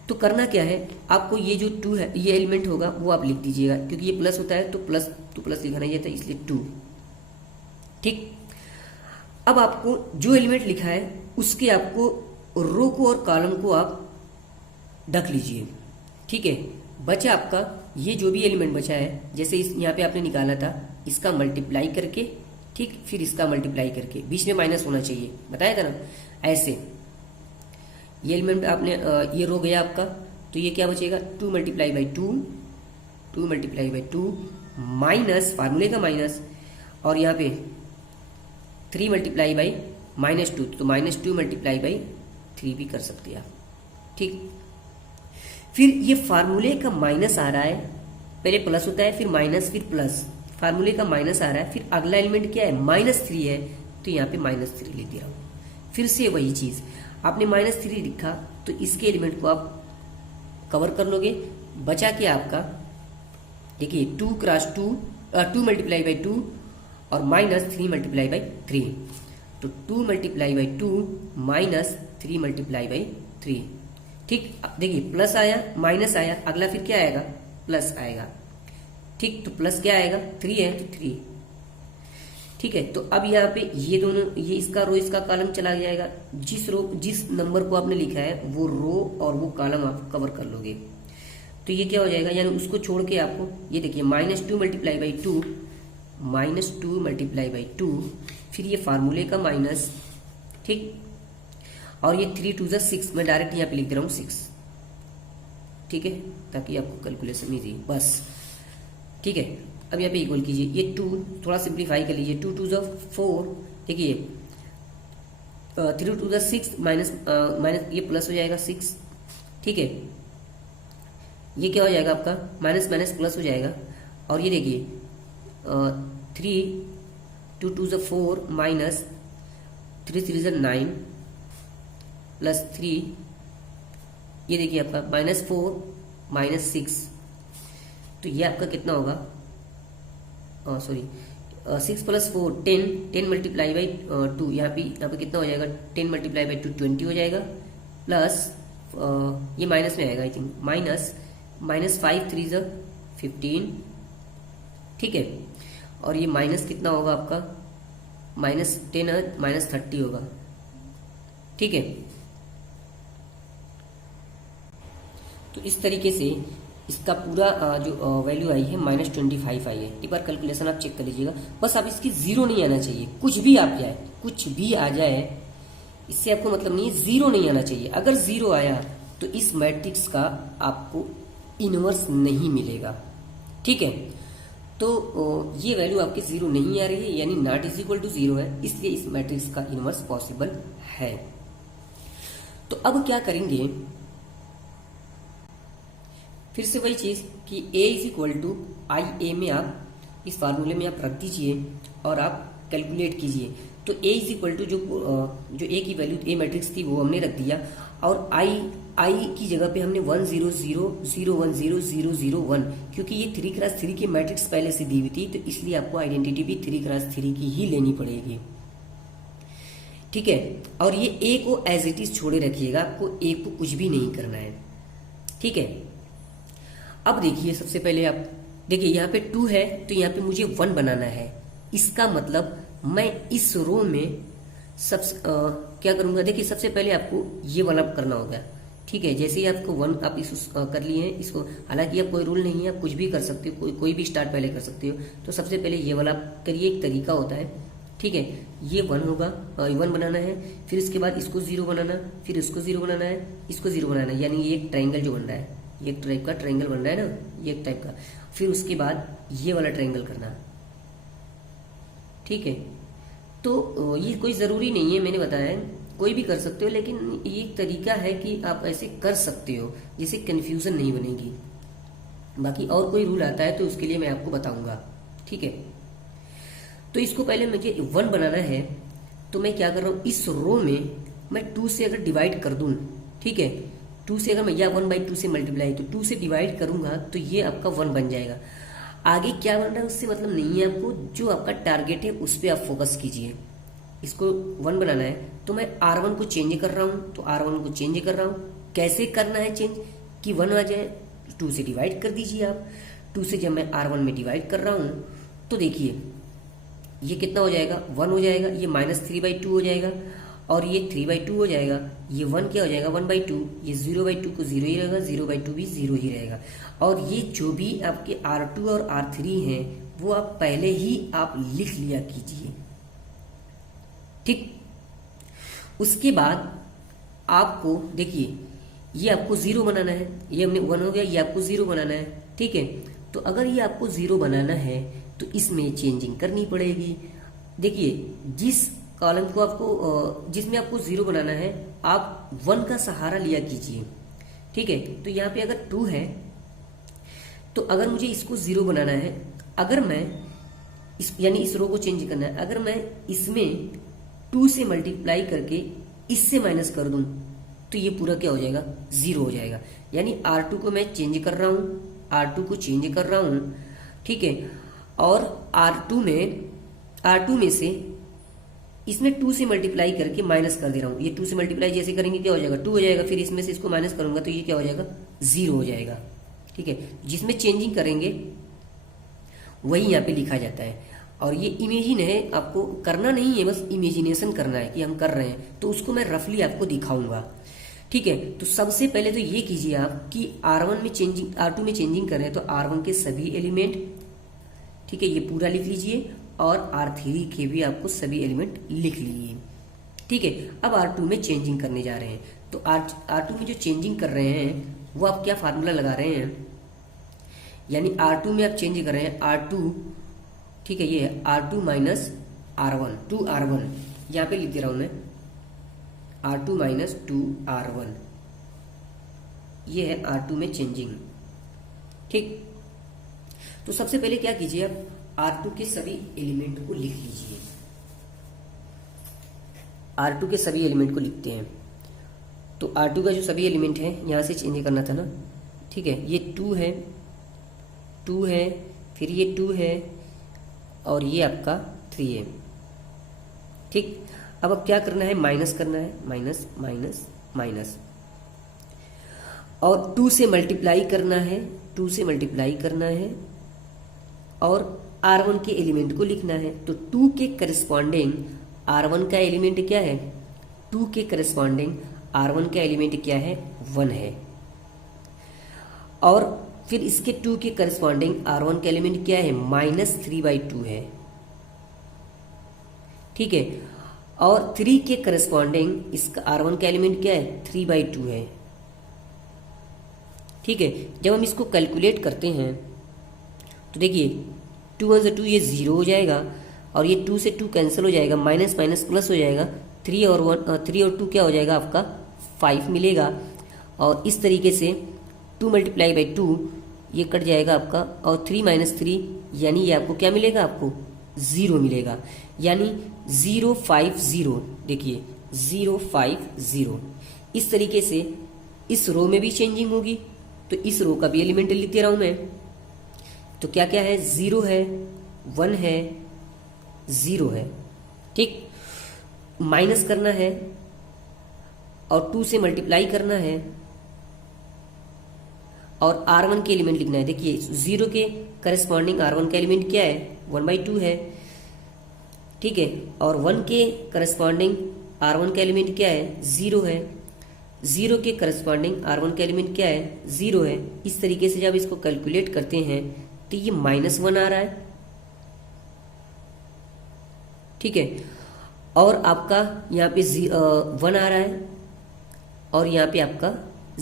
तो करना क्या है, आपको ये जो 2 है, ये एलिमेंट होगा वो आप लिख दीजिएगा, क्योंकि ये प्लस होता है तो प्लस लिखना ही था, इसलिए 2। ठीक, अब आपको जो एलिमेंट लिखा है उसके आपको रो को और कॉलम को आप ढक लीजिए। ठीक है, बचा आपका ये जो भी एलिमेंट बचा है, जैसे इस यहाँ पे आपने निकाला था, इसका मल्टीप्लाई करके, ठीक, फिर इसका मल्टीप्लाई करके, बीच में माइनस होना चाहिए, बताया था ना। ऐसे ये एलिमेंट आपने ये रो गया आपका, तो ये क्या बचेगा, 2 × 2 2 × 2 माइनस फार्मूले का माइनस, और यहाँ पे 3 × -2, तो -2 × 3 भी कर सकते हैं आप। ठीक, फिर ये फार्मूले का माइनस आ रहा है, पहले प्लस होता है फिर माइनस फिर प्लस, फार्मूले का माइनस आ रहा है, फिर अगला एलिमेंट क्या है, -3 है, तो यहाँ पे -3 लिख दिया। फिर से वही चीज, आपने -3 लिखा तो इसके एलिमेंट को आप कवर कर लोगे। बचा क्या आपका, देखिए 2 × 2 2 × 2 और -3 × 3, तो 2 × 2 -3 × 3। ठीक, देखिए प्लस आया माइनस आया, अगला फिर क्या आएगा, प्लस आएगा। ठीक, तो प्लस क्या आएगा, 3 है तो 3। ठीक है, तो अब यहाँ पे ये दोनों, ये इसका रो इसका कॉलम चला जाएगा। जिस नंबर को आपने लिखा है वो रो और वो कॉलम आप कवर कर लोगे, तो ये क्या हो जाएगा, यानी उसको छोड़ के आपको ये देखिए -2 × 2 -2 × 2, फिर ये फार्मूले का माइनस, ठीक, और ये 3 2 6, मैं डायरेक्ट यहाँ पे लिख दे रहा हूँ 6। ठीक है, ताकि आपको कैलकुलेशन ईजी बस। ठीक है, अब यहाँ पे इक्वल कीजिए, ये 2 थोड़ा सिंप्लीफाई कर लीजिए, 2 2 4, देखिए 3 2 6 माइनस ये प्लस हो जाएगा 6। ठीक है, ये क्या हो जाएगा आपका, माइनस माइनस प्लस हो जाएगा, और ये देखिए 3 2 2 4 माइनस 3 3 9 प्लस 3, ये देखिए आपका -4 -6, तो ये आपका कितना होगा, सॉरी 6 + 4 10, 10 मल्टीप्लाई बाई 2, यहाँ पे कितना हो जाएगा, 10 मल्टीप्लाई बाई 2 20 हो जाएगा, प्लस ये माइनस में आएगा आई थिंक, माइनस 5 3 = 15, ठीक है। और ये माइनस कितना होगा आपका, -10 -30 होगा, ठीक है। तो इस तरीके से इसका पूरा जो वैल्यू आई है -25 आई है। एक बार कैलकुलेशन आप चेक कर लीजिएगा, बस आप इसकी जीरो नहीं आना चाहिए, कुछ भी आ जाए, कुछ भी आ जाए इससे आपको मतलब नहीं है, जीरो नहीं आना चाहिए। अगर जीरो आया तो इस मैट्रिक्स का आपको इनवर्स नहीं मिलेगा, ठीक है। तो ये वैल्यू आपकी जीरो नहीं आ रही है, यानी not is equal to zero है, इसलिए इस मैट्रिक्स का इनवर्स पॉसिबल है। तो अब क्या करेंगे, फिर से वही चीज कि a इज इक्वल टू आई ए में आप इस फार्मूले में आप रख दीजिए और आप कैलकुलेट कीजिए। तो a इज इक्वल टू जो a की वैल्यू a मैट्रिक्स थी वो हमने रख दिया, और i की जगह पे हमने 1 0 0 0 1 0 0 0 1, क्योंकि ये 3x3 की मैट्रिक्स पहले से दी हुई थी, तो इसलिए आपको आइडेंटिटी भी 3x3 की ही लेनी पड़ेगी, ठीक है। और ये a को एज इट इज छोड़े रखिएगा, आपको a को कुछ भी नहीं करना है, ठीक है। अब देखिए, सबसे पहले आप देखिए यहाँ पे 2 है तो यहाँ पे मुझे 1 बनाना है। इसका मतलब मैं इस रो में क्या करूंगा, देखिए सबसे पहले आपको ये वाला करना होगा, ठीक है। जैसे ही आपको 1 आप इस कर लिए हैं इसको, हालांकि अब कोई रूल नहीं है, आप कुछ भी कर सकते हो, कोई भी स्टार्ट पहले कर सकते हो। तो सबसे पहले ये वाला करिए, एक तरीका होता है, ठीक है। ये 1 होगा, 1 बनाना है, फिर इसके बाद इसको 0 बनाना, फिर इसको 0 बनाना है, इसको 0 बनाना है, यानी ये एक ट्राइंगल जो बन रहा है, ये एक टाइप का ट्रायंगल बन रहा है ना, ये एक टाइप का। फिर उसके बाद ये वाला ट्रायंगल करना, ठीक है। तो ये कोई ज़रूरी नहीं है, मैंने बताया है कोई भी कर सकते हो, लेकिन ये एक तरीका है कि आप ऐसे कर सकते हो जिससे कंफ्यूजन नहीं बनेगी। बाकी और कोई रूल आता है तो उसके लिए मैं आपको बताऊंगा, ठीक है। तो इसको पहले मुझे 1 बनाना है, तो मैं क्या कर रहा हूँ, इस रो में मैं 2 से अगर डिवाइड कर दूं, ठीक है, 2 से अगर मैं या 1/2 से मल्टीप्लाई, तो 2 से डिवाइड करूंगा तो ये आपका 1 बन जाएगा। आगे क्या बन रहा है उससे मतलब नहीं है आपको, जो आपका टारगेट है उस पर आप फोकस कीजिए। इसको 1 बनाना है तो मैं R1 को चेंज कर रहा हूँ, तो R1 को चेंज कर रहा हूँ। कैसे करना है चेंज, कि 1 आ जाए, 2 से डिवाइड कर दीजिए आप। 2 से जब मैं R1 में डिवाइड कर रहा हूँ तो देखिए ये कितना हो जाएगा, 1 हो जाएगा, ये -3/2 हो जाएगा, और ये 3/2 हो जाएगा, ये 1 क्या हो जाएगा, 1/2, ये 0/2 को 0 ही रहेगा, 0/2 भी 0 ही रहेगा। और ये जो भी आपके R2 और R3 हैं वो आप पहले ही आप लिख लिया कीजिए, ठीक। उसके बाद आपको देखिए ये आपको 0 बनाना है, ये हमने 1 हो गया, ये आपको 0 बनाना है, ठीक है। तो अगर ये आपको 0 बनाना है तो इसमें चेंजिंग करनी पड़ेगी। देखिए जिस कॉलम को आपको जिसमें आपको 0 बनाना है आप 1 का सहारा लिया कीजिए, ठीक है। तो यहाँ पे अगर 2 है तो अगर मुझे इसको 0 बनाना है, अगर मैं यानी इस रो को चेंज करना है, अगर मैं इसमें 2 से मल्टीप्लाई करके इससे माइनस कर दूं तो ये पूरा क्या हो जाएगा, 0 हो जाएगा। यानी R2 को मैं चेंज कर रहा हूं, R2 को चेंज कर रहा हूं, ठीक है। और R2 में से इसमें 2 से मल्टीप्लाई करके माइनस कर दे रहा हूं। ये 2 से मल्टीप्लाई जैसे करेंगे क्या हो जाएगा, 2 हो जाएगा, फिर इसमें से इसको माइनस करूंगा तो ये क्या हो जाएगा, 0 हो जाएगा, ठीक है। जिसमें चेंजिंग करेंगे वही यहाँ पे लिखा जाता है। और ये इमेजिन है, आपको करना नहीं है, बस इमेजिनेशन करना है कि हम कर रहे हैं, तो उसको मैं रफली आपको दिखाऊंगा, ठीक है। तो सबसे पहले तो ये कीजिए आप कि R1 में चेंजिंग, R2 में चेंजिंग कर रहे हैं तो R1 के सभी एलिमेंट, ठीक है, ये पूरा लिख लीजिए, और R3 के भी आपको सभी एलिमेंट लिख लीजिए, ठीक है। अब R2 में चेंजिंग करने जा रहे हैं, तो R2 में जो चेंजिंग कर रहे हैं वो आप क्या फार्मूला लगा रहे हैं, यानी R2 में आप चेंज कर रहे हैं R2, ठीक है, ये है R2 माइनस R1, 2R1, यहाँ पे लिख दे रहा हूं मैं R2 माइनस 2R1, ये है R2 में चेंजिंग, ठीक। तो सबसे पहले क्या कीजिए, आप R2 के सभी एलिमेंट को लिख लीजिए। R2 के सभी एलिमेंट को लिखते हैं, तो R2 का जो सभी एलिमेंट है यहाँ से चेंज करना था ना, ठीक है। ये 2 है, 2 है, फिर ये 2 है और ये आपका 3 है। ठीक, अब क्या करना है, माइनस करना है, माइनस माइनस माइनस, और 2 से मल्टीप्लाई करना है, 2 से मल्टीप्लाई करना है और R1 के एलिमेंट को लिखना है। तो 2 के करस्पॉन्डिंग R1 का एलिमेंट क्या है, 2 के करस्पॉन्डिंग R1 का एलिमेंट क्या है, 1 है। और फिर इसके 2 के करस्पॉन्डिंग R1 का एलिमेंट क्या है, -3/2 है। ठीक है, और 3 के करस्पॉन्डिंग इसका R1 का एलिमेंट क्या है, 3/2 है। ठीक है, जब हम इसको कैलकुलेट करते हैं तो देखिए 2 1 से 2 ये 0 हो जाएगा और ये 2 से 2 कैंसिल हो जाएगा, माइनस माइनस प्लस हो जाएगा, 3 और 2 क्या हो जाएगा आपका 5 मिलेगा। और इस तरीके से 2 × 2 ये कट जाएगा आपका, और 3 - 3 यानी ये आपको क्या मिलेगा, आपको 0 मिलेगा, यानी 0 5 0। देखिए 0 5 0। इस तरीके से इस रो में भी चेंजिंग होगी, तो इस रो का भी एलिमेंट लिख दे रहा हूं मैं। तो क्या क्या है, 0 है, 1 है, 0 है। ठीक, माइनस करना है और 2 से मल्टीप्लाई करना है और R1 के एलिमेंट लिखना है। देखिए 0 के करस्पॉन्डिंग R1 का एलिमेंट क्या है, 1/2 है। ठीक है, और 1 के करस्पॉन्डिंग R1 का एलिमेंट क्या है, 0 है। 0 के करस्पॉन्डिंग R1 का एलिमेंट क्या है, 0 है। इस तरीके से जब इसको कैलकुलेट करते हैं तो ये -1 आ रहा है। ठीक है, और आपका यहाँ पे 1 आ रहा है और यहाँ पे आपका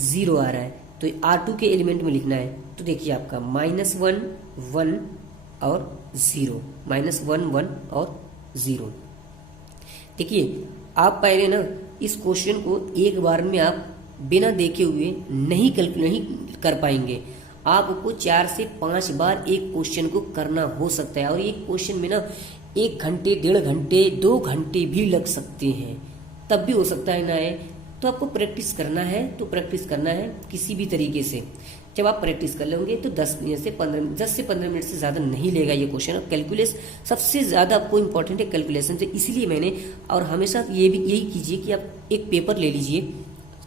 0 आ रहा है। तो R2 के एलिमेंट में लिखना है। तो देखिए आपका -1 1 और 0, -1 1 और 0। देखिए आप पहले ना इस क्वेश्चन को एक बार में आप बिना देखे हुए नहीं कर पाएंगे। आपको 4 से 5 बार एक क्वेश्चन को करना हो सकता है, और एक क्वेश्चन में ना 1 घंटे 1.5 घंटे 2 घंटे भी लग सकते हैं, तब भी हो सकता है ना आए। तो आपको प्रैक्टिस करना है, तो प्रैक्टिस करना है किसी भी तरीके से। जब आप प्रैक्टिस कर लेंगे तो 10 से 15 मिनट से ज़्यादा नहीं लेगा ये क्वेश्चन। और कैलकुलेशन सबसे ज़्यादा आपको इंपॉर्टेंट है, कैलकुलेशन। तो इसीलिए मैंने, और हमेशा यही कीजिए कि आप एक पेपर ले लीजिए।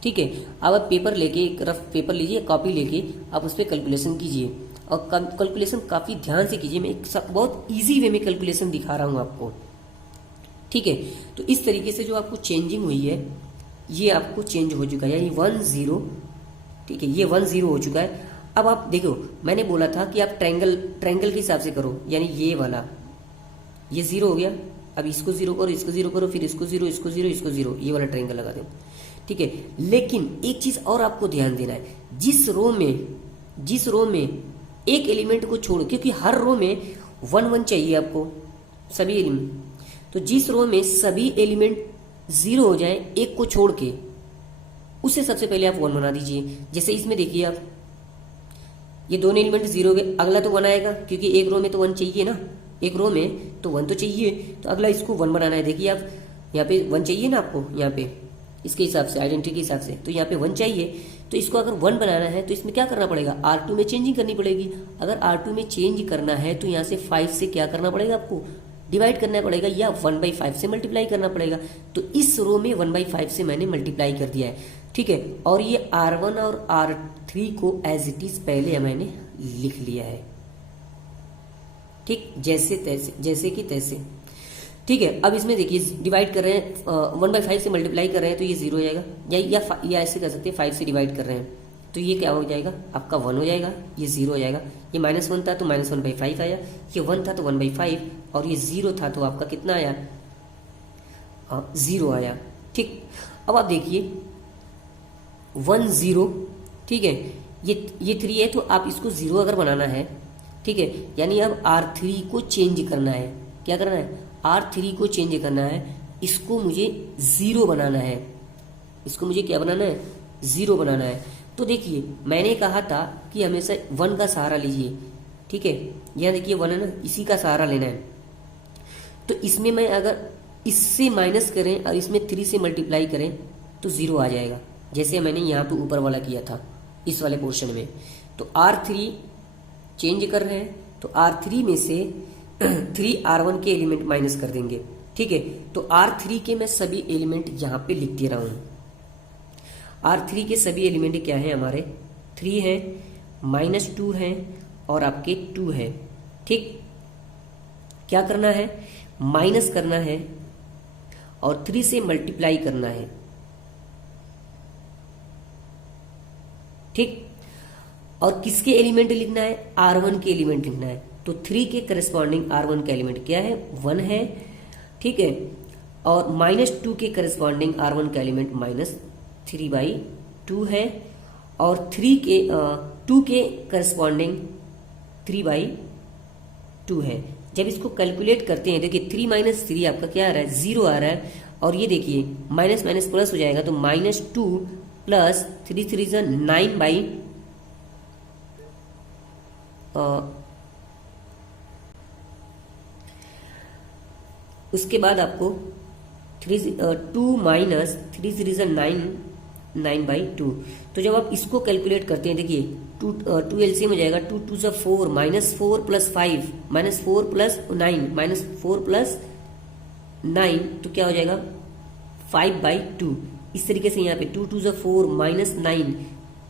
ठीक है, अब आप पेपर लेके, एक रफ पेपर लीजिए, कॉपी लेके आप उस पर कैलकुलेशन कीजिए, और कैलकुलेशन काफ़ी ध्यान से कीजिए। मैं एक बहुत ईजी वे में कैलकुलेशन दिखा रहा हूँ आपको। ठीक है, तो इस तरीके से जो आपको चेंजिंग हुई है ये आपको चेंज हो चुका है, यानी 1 0। ठीक है, ये 1 0 हो चुका है। अब आप देखो, मैंने बोला था कि आप ट्रायंगल के हिसाब से करो, यानी ये वाला ये 0 हो गया। अब इसको 0 करो, इसको 0 करो, फिर इसको 0, इसको 0, इसको 0, ये वाला ट्रायंगल लगा दो। ठीक है, लेकिन एक चीज और आपको ध्यान देना है, जिस रो में एक एलिमेंट को छोड़ो, क्योंकि हर रो में 1 1 चाहिए आपको, सभी एलिमेंट। तो जिस रो में सभी एलिमेंट 0 हो जाए एक को छोड़ के, उसे सबसे पहले आप 1 बना दीजिए। जैसे इसमें देखिए आप, ये दोनों एलिमेंट 0 हो गए, अगला तो 1 आएगा, क्योंकि एक रो में तो 1 चाहिए ना, एक रो में तो 1 तो चाहिए, तो अगला इसको 1 बनाना है। देखिए आप यहाँ पे 1 चाहिए ना आपको, यहाँ पे इसके हिसाब से, आइडेंटिटी के हिसाब से, तो यहाँ पे 1 चाहिए। तो इसको अगर 1 बनाना है तो इसमें क्या करना पड़ेगा, R2 में चेंजिंग करनी पड़ेगी। अगर R2 में चेंज करना है तो यहाँ से 5 से क्या करना पड़ेगा, आपको डिवाइड करना पड़ेगा, या 1/5 से मल्टीप्लाई करना पड़ेगा। तो इस रो में 1/5 से मैंने मल्टीप्लाई कर दिया है। ठीक है, और ये R1 और R3 को एज इट इज पहले मैंने लिख लिया है। ठीक, जैसे कि तैसे। ठीक है, अब इसमें देखिए डिवाइड कर रहे हैं, 1/5 से मल्टीप्लाई कर रहे हैं तो ये 0 हो जाएगा, या ऐसे कर सकते हैं, 5 से डिवाइड कर रहे हैं तो ये क्या हो जाएगा, आपका 1 हो जाएगा, ये 0 हो जाएगा। ये -1 था तो -1/5 आया, ये 1 था तो 1/5, और ये 0 था तो आपका कितना आया, 0 आया। ठीक, अब आप देखिए 1 0। ठीक है, ये 3 है, तो आप इसको 0 अगर बनाना है, ठीक है, यानी अब R3 को चेंज करना है। क्या करना है, R3 को चेंज करना है, इसको मुझे 0 बनाना है, इसको मुझे क्या बनाना है, 0 बनाना है। तो देखिए मैंने कहा था कि हमेशा 1 का सहारा लीजिए। ठीक है, यहाँ देखिए 1 है ना, इसी का सहारा लेना है। तो इसमें मैं अगर इससे माइनस करें और इसमें 3 से मल्टीप्लाई करें तो 0 आ जाएगा, जैसे मैंने यहाँ पे ऊपर वाला किया था इस वाले पोर्शन में। तो R3 चेंज कर रहे हैं तो R3 में से 3R1 के एलिमेंट माइनस कर देंगे। ठीक है, तो R3 के मैं सभी एलिमेंट यहां पे लिख दे रहा हूं। R3 के सभी एलिमेंट क्या है हमारे, 3 है, -2 है और आपके 2 है। ठीक, क्या करना है, माइनस करना है और 3 से मल्टीप्लाई करना है। ठीक, और किसके एलिमेंट लिखना है, R1 के एलिमेंट लिखना है। तो 3 के करस्पॉन्डिंग R1 का एलिमेंट क्या है, 1 है। ठीक है, और -2 के करस्पॉन्डिंग R1 का एलिमेंट -3/2 है और 2 के करस्पॉन्डिंग 3/2 है। जब इसको कैलकुलेट करते हैं, देखिए 3 - 3 आपका क्या आ रहा है, 0 आ रहा है। और ये देखिए माइनस माइनस प्लस हो जाएगा, तो -2 प्लस 3 3 जा 9 उसके बाद आपको 2 माइनस 3 3 जा 9/2। तो जब आप इसको कैलकुलेट करते हैं, देखिए 2 एलसीएम हो जाएगा, 2 2 जा 4, -4 + 5, -4 + 9, -4 + 9, तो क्या हो जाएगा 5/2। इस तरीके से यहाँ पे 2 2 जा 4, -9,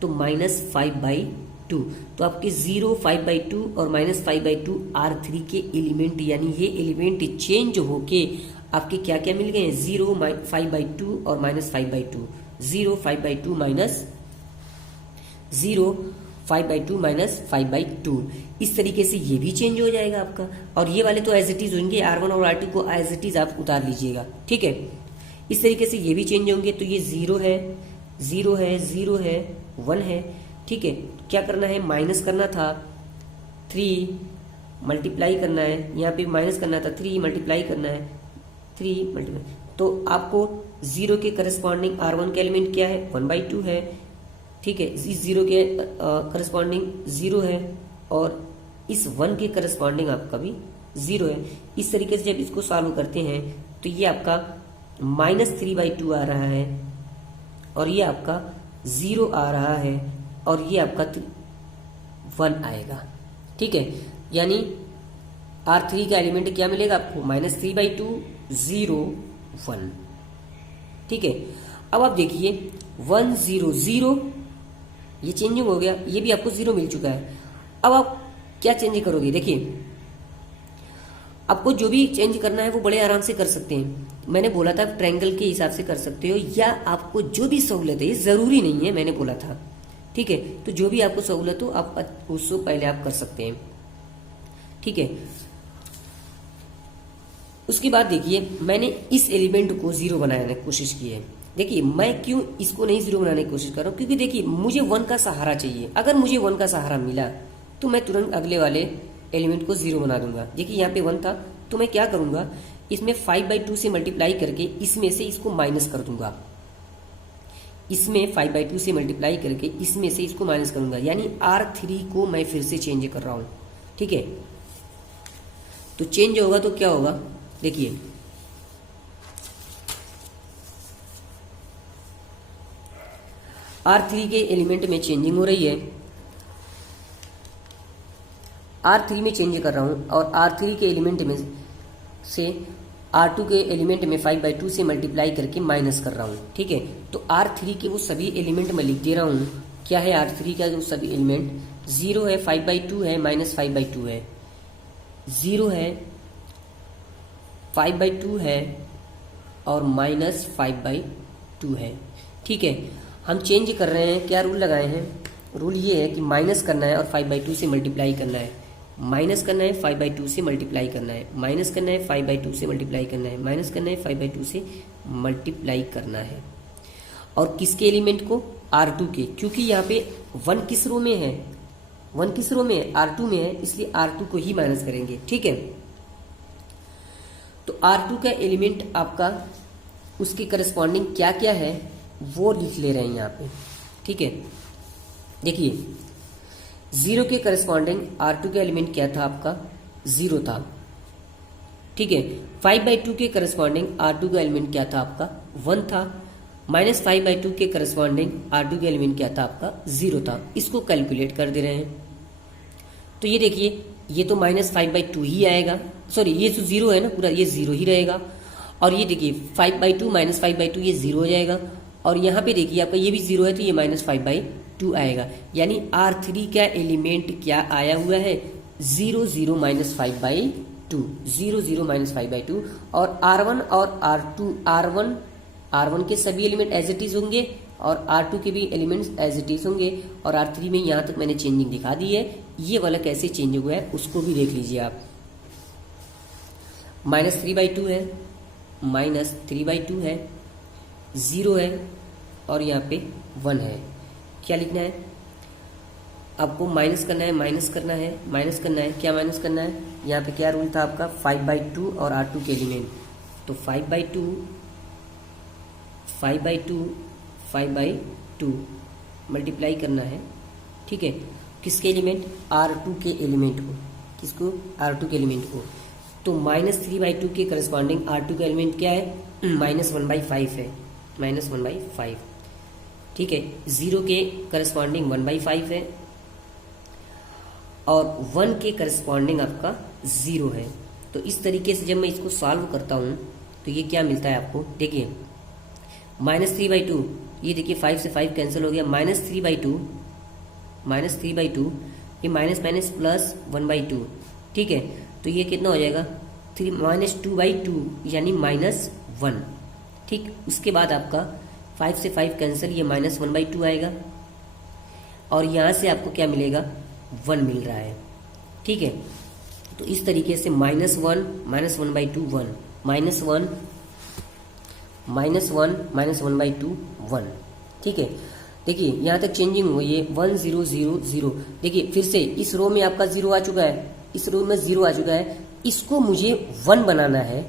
तो -5/2। तो आपके 0, 5/2 और -5/2 R3 के एलिमेंट, यानी ये एलिमेंट चेंज होके आपके क्या क्या मिल गए हैं, 0, 5/2 और -5/2। 0, 5/2 -5/2। इस तरीके से ये भी चेंज हो जाएगा आपका। और ये वाले तो एज इट इज होंगे, R1 और R2 को एज इट इज आप उतार लीजिएगा। ठीक है, इस तरीके से ये भी चेंज होंगे। तो ये 0 है, 0 है, 0 है, 1 है। ठीक है, क्या करना है, माइनस करना था 3, मल्टीप्लाई करना है, यहाँ पे माइनस करना था 3, मल्टीप्लाई करना है 3 मल्टीप्लाई। तो आपको 0 के करस्पॉन्डिंग R1 का एलिमेंट क्या है, 1/2 है। ठीक है, इस 0 के करस्पॉन्डिंग 0 है और इस 1 के करस्पॉन्डिंग आपका भी 0 है। इस तरीके से जब इसको सॉल्व करते हैं तो ये आपका -3/2 आ रहा है और ये आपका 0 आ रहा है और ये आपका 1 आएगा। ठीक है, यानी R3 का एलिमेंट क्या मिलेगा आपको, -3/2, 0, 1। ठीक है, अब आप देखिए 1 0 0, ये चेंजिंग हो गया, ये भी आपको 0 मिल चुका है। अब आप क्या चेंज करोगे, देखिए आपको जो भी चेंज करना है वो बड़े आराम से कर सकते हैं। मैंने बोला था ट्रायंगल के हिसाब से कर सकते हो, या आपको जो भी सहूलत है, ये जरूरी नहीं है, मैंने बोला था। ठीक है, तो जो भी आपको सहूलत हो आप उससे पहले आप कर सकते हैं। ठीक है, उसके बाद देखिए मैंने इस एलिमेंट को 0 बनाने की कोशिश की है। देखिए मैं क्यों इसको नहीं 0 बनाने की कोशिश कर रहा हूँ, क्योंकि देखिए मुझे 1 का सहारा चाहिए। अगर मुझे 1 का सहारा मिला तो मैं तुरंत अगले वाले एलिमेंट को 0 बना दूंगा। देखिए यहाँ पे 1 था, तो मैं क्या करूंगा, इसमें 5/2 से मल्टीप्लाई करके इसमें से इसको माइनस कर दूंगा। इसमें 5/2 से मल्टीप्लाई करके इसमें से इसको माइनस करूंगा, यानी R3 को मैं फिर से चेंज कर रहा हूं। ठीक है, तो चेंज होगा तो क्या होगा, देखिए R3 के एलिमेंट में चेंजिंग हो रही है, R3 में चेंज कर रहा हूं और R3 के एलिमेंट में से R2 के एलिमेंट में 5/2 से मल्टीप्लाई करके माइनस कर रहा हूं। ठीक है, तो R3 के वो सभी एलिमेंट मैं लिख दे रहा हूं। क्या है R3 का जो सभी एलिमेंट, 0 है, 5/2 है, -5/2 है, 0 है, 5/2 है और -5/2 है। ठीक है, हम चेंज कर रहे हैं, क्या रूल लगाए हैं, रूल ये है कि माइनस करना है और 5/2 से मल्टीप्लाई करना है, माइनस करना है 5/2 से मल्टीप्लाई करना है, माइनस करना है 5/2 से मल्टीप्लाई करना है, माइनस करना है 5/2 से मल्टीप्लाई करना है। और किसके एलिमेंट को, R2 के, क्योंकि यहाँ पे 1 किस रो में है, 1 किस रो में है, R2 में है, इसलिए R2 को ही माइनस करेंगे। ठीक है, तो R2 का एलिमेंट आपका उसके करस्पॉन्डिंग क्या क्या है वो लिख ले रहे हैं यहाँ पे। ठीक है, देखिए 0 के करस्पॉन्डिंग R2 का एलिमेंट क्या था आपका, 0 था। ठीक है, 5/2 के करस्पॉन्डिंग R2 का एलिमेंट क्या था आपका, 1 था। -5/2 के करस्पॉन्डिंग R2 का एलिमेंट क्या था आपका, 0 था। इसको कैलकुलेट कर दे रहे हैं, तो ये देखिए ये तो -5/2 ही आएगा, सॉरी ये तो जीरो है ना पूरा, ये जीरो ही रहेगा। और ये देखिए 5/2 -5/2 ये जीरो हो जाएगा। और यहाँ पे देखिए आपका ये भी जीरो है तो ये -5/2 आएगा। यानी R3 का एलिमेंट क्या आया हुआ है 0 0 -5/2, 0 0 -5/2। और R1 और R1 के सभी एलिमेंट एज इट इज होंगे और R2 के भी एलिमेंट्स एज इट इज होंगे। और R3 में यहाँ तक मैंने चेंजिंग दिखा दी है। ये वाला कैसे चेंज हुआ है उसको भी देख लीजिए आप। -3/2 है, -3/2 है, 0 है और यहाँ पे 1 है। क्या लिखना है आपको? माइनस करना है, माइनस करना है, माइनस करना है। क्या माइनस करना है? यहाँ पे क्या रूल था आपका? 5/2 और R2 के एलिमेंट। तो 5/2 मल्टीप्लाई करना है, ठीक है। किसके एलिमेंट? R2 के एलिमेंट को। किसको? R2 के एलिमेंट को। तो -3/2 के करस्पॉन्डिंग R2 का एलिमेंट क्या है? -1/5 है, -1/5, ठीक है। 0 के करस्पॉन्डिंग 1/5 है और 1 के करस्पॉन्डिंग आपका 0 है। तो इस तरीके से जब मैं इसको सॉल्व करता हूँ तो ये क्या मिलता है आपको? देखिए -3/2, ये देखिए 5 से 5 कैंसिल हो गया, -3/2 ये माइनस माइनस प्लस 1/2, ठीक है। तो ये कितना हो जाएगा? -2/2 यानी -1, ठीक। उसके बाद आपका 5 से 5 कैंसिल, ये -1/2 आएगा और यहाँ से आपको क्या मिलेगा? 1 मिल रहा है, ठीक है। तो इस तरीके से -1 -1/2 1 -1 -1/2 1, ठीक है। देखिए यहाँ तक चेंजिंग हुई है 1 0 0 0। देखिए फिर से इस रो में आपका 0 आ चुका है, इस रो में 0 आ चुका है। इसको मुझे 1 बनाना है,